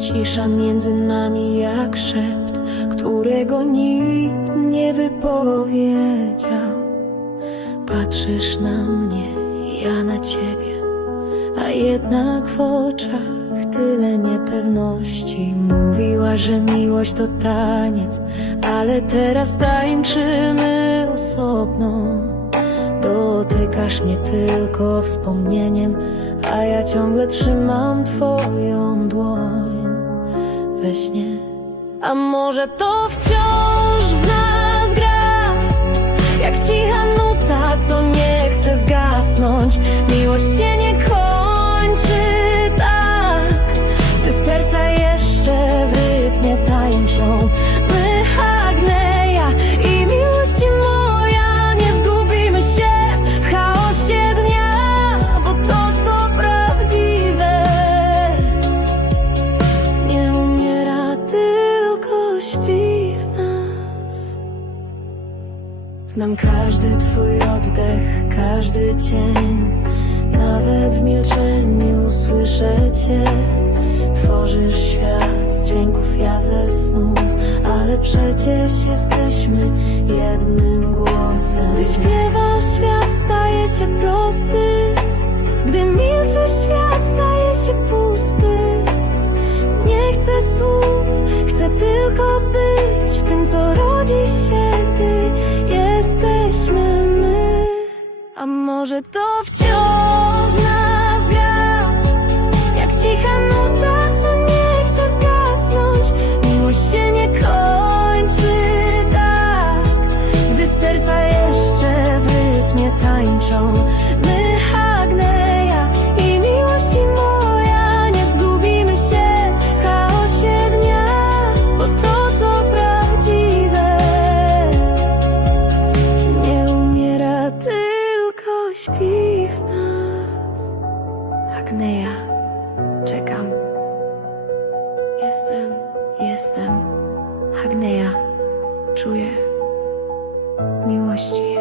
Cisza między nami jak szept, którego nikt nie wypowiedział. Patrzysz na mnie, ja na ciebie, a jednak w oczach tyle niepewności. Mówiła, że miłość to taniec, ale teraz tańczymy osobno. Dotykasz mnie tylko wspomnieniem, a ja ciągle trzymam twoją dłoń we śnie. A może to wciąż w nas Znam każdy twój oddech, każdy cień, nawet w milczeniu słyszę cię. Tworzysz świat z dźwięków, ja ze snów, ale przecież jesteśmy jednym głosem. Gdy śpiewasz, świat staje się prosty, gdy milczy, świat staje się pusty. Nie chcę słów, chcę tylko być w tym, co rodzi się, może to wciąż Agneja, czekam. Jestem, jestem. Agneja, czuję miłości.